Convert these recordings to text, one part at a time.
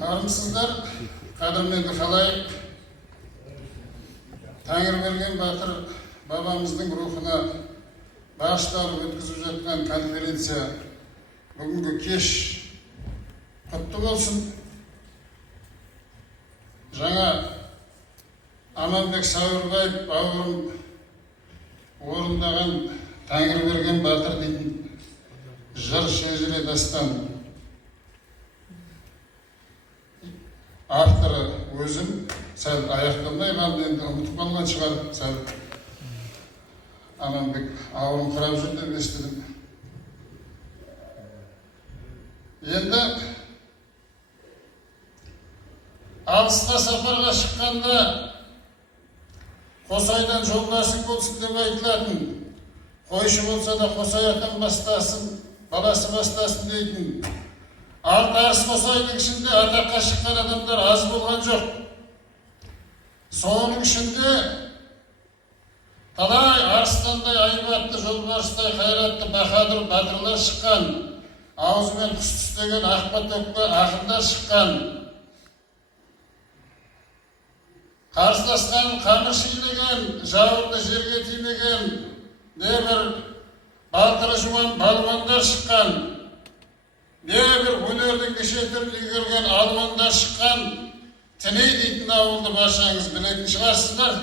Армысыздар, қадірменді халайық. Тәңірберген батыр бабамыздың рухына бағышталып өткізіп жатқан конференция бүгінгі кеш құтты болсын. Жаңа Аманбек Сауырбаев бауырым орындаған Тәңірберген батыр дейтін жыр шежіре дастан авторы өзім сәл аяқталмай қалды, енді ұмытып қалған шығар, сәл Аманбек ауырын құрап жүр деп естідім. Енді алысқа сапарға шыққанда Қосайдан жолдасың болсын деп айтылатын, қойшы болса да Қосай атам бастасын, баласы бастасын дейтін. Алты арыс Қосайдың ішінде атаққа шыққан адамдар аз болған жоқ. Соның ішінде талай арыстандай айбатты, жолбарыстай қайратты, баһадүр батырлар шыққан, аузымен құс түстеген ақбатөкті ақындар шыққан. Қарсыласқан қамыр шилеген, жауырды жерге тимеген, небір батыры жуан балуандар шыққан, небір өнердің кеше түрін игерген алуандар шыққан. Тіней дейтін ауылды баршаңыз білетін шығарсыздар.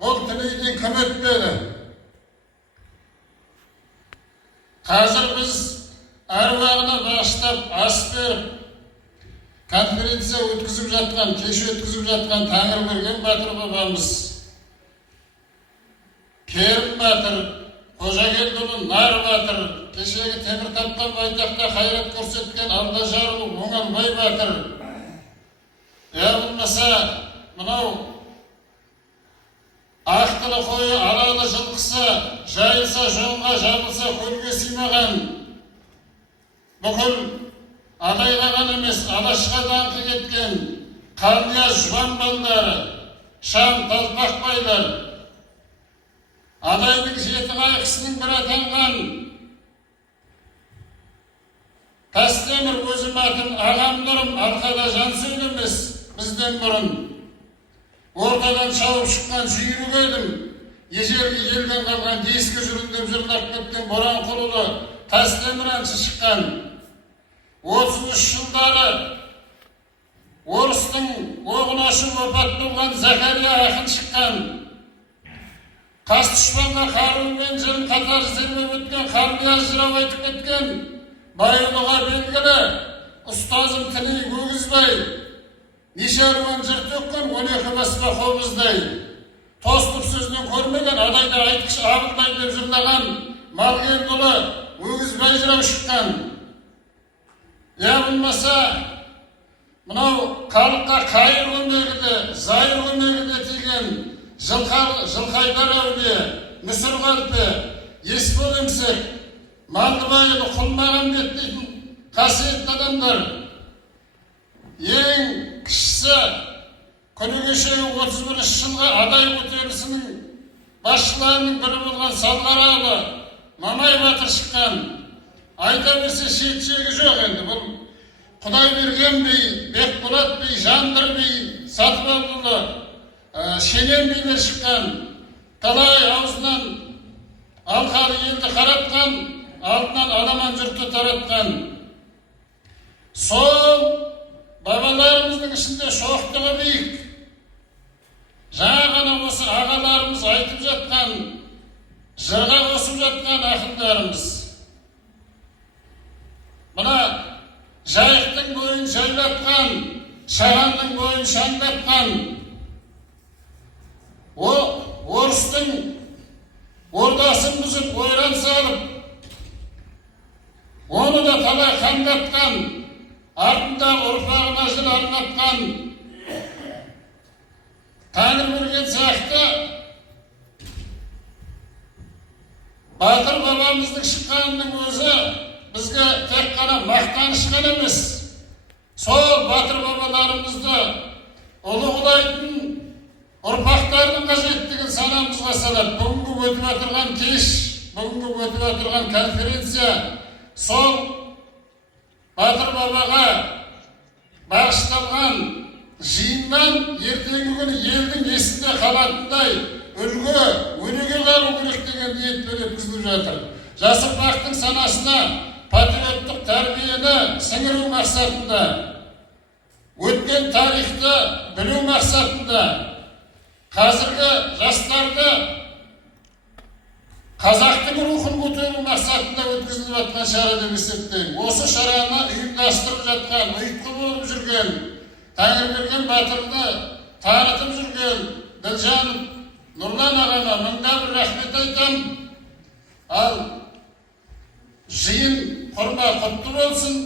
Бұл Тінейден кім өтпеді? Қазір біз әруағына бағыштап ас беріп, конференция өткізіп жатқан, кеш өткізіп жатқан Тәңірберген батыр бабамыз, Керім батыр, Қожагелдіұлы Нар батыр, кешегі темір тапқан байтақта қайрат көрсеткен Алдажарұлы Оңалбай батыр, болмаса мынау ақтылы қойы алалы жылқысы жайылса жонға, жабылса көлге сыймаған, бүкіл адайға ғана емес алашқа даңқы кеткен Қарлияз жуан балдары, Шам Талпақ байлар, адайдың жеті қайқысының бір атанған Тастемір өзім атын ағам нұрым, арқада жан сөйлемес бізден бұрын. Ортадан шауып шыққан жүйрік едім, ежелгі елден қалған ескі жүріндеп жырлап кеткен боран құлылы Тастемір әнші шыққан. 33 жылдары орыстың оғын ашып опат болған Закария ақын шыққан. Қас дұшпанға қаруымен жырын қатар зермеп өткен Қарлияз жырау айтып кеткен. Байұлыға белгілі ұстазым Тіней өгізбай, неше әруан жыр төккен 12 баспа қобыздай. Тостып сөзінен көрмеген адайда айтқыш Абылдай деп жырлаған Малгелдіұлы өгізбай жырау шыққан. Болмаса мынау халыққа қайыр көмегінде, зайыр көмегінде тиген Жылқайдар әулие, Мүсір қалпе, Есбол емсек, Малдыбайұлы Құлмағамбет дейтін қасиетті адамдар. Ең кішісі күні кешегі 31 жылғы адай көтерілісінің басшыларының бірі болған Салғаралы Мамай батыр шыққан. Айта берсе шет-шегі жоқ енді. Бұл Құдайберген би, Бекболат би, Жандыр би, Сатыбалдыұлы, Шенен билер шыққан. Талай аузынан алқалы елді қаратқан, алтынан аламан жұртты таратқан. Сол бабаларымыздың ішінде шоқтығы биік. Жаңа ғана осы ағаларымыз айтып жатқан, жырға қосып жатқан ақындарымыз. Мына жайықтың бойын жайлатқан, шағанның бойын шаңдатқан, орыстың ордасын бұзып ойран салып, оны да талай қандатқан, артындағы ұрпағына жыр арнатқан Тәңірберген сияқты батыр бабамыздың шыққанының өзі бізге тек қана мақтаныш қана емес, сол батыр бабаларымызды ұлы құдайтын ұрпақтардың қажеттігін санамызға салады. Бүгінгі өтіп отырған кеш, бүгінгі өтіп отырған конференция сол батыр бабаға бағышталған жиыннан ертеңгі күні елдің есінде қалатындай үлгі өнеге қалу керек деген ниетпен өткізіліп жатыр. Жас ұрпақтың санасына патриоттық тәрбиені сіңіру мақсатында, өткен тарихты білу мақсатында, қазіргі жастарды қазақтың рухын көтеру мақсатында өткізіліп жатқан шара деп есептеймін. Осы шараны ұйымдастырып жатқан, ұйытқы болып жүрген, Тәңірберген батырды танытып жүрген Ділжан Нұрлан ағама мыңда бір рахмет айтамын. Ал жиын құрма құтты болсын.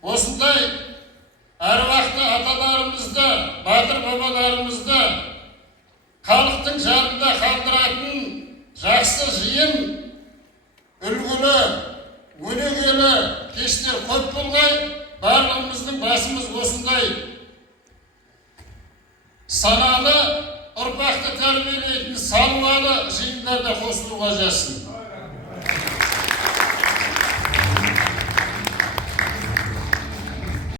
Осындай әруақты аталарымызды, батыр бабаларымызды халықтың жадында қалдыратын жақсы жиын, үлгілі, өнегелі кештер көп болғай, барлығымыздың басымыз осындай саналы ұрпақты тәрбиелейтін салуалы жиындарда қосылуға жазсын.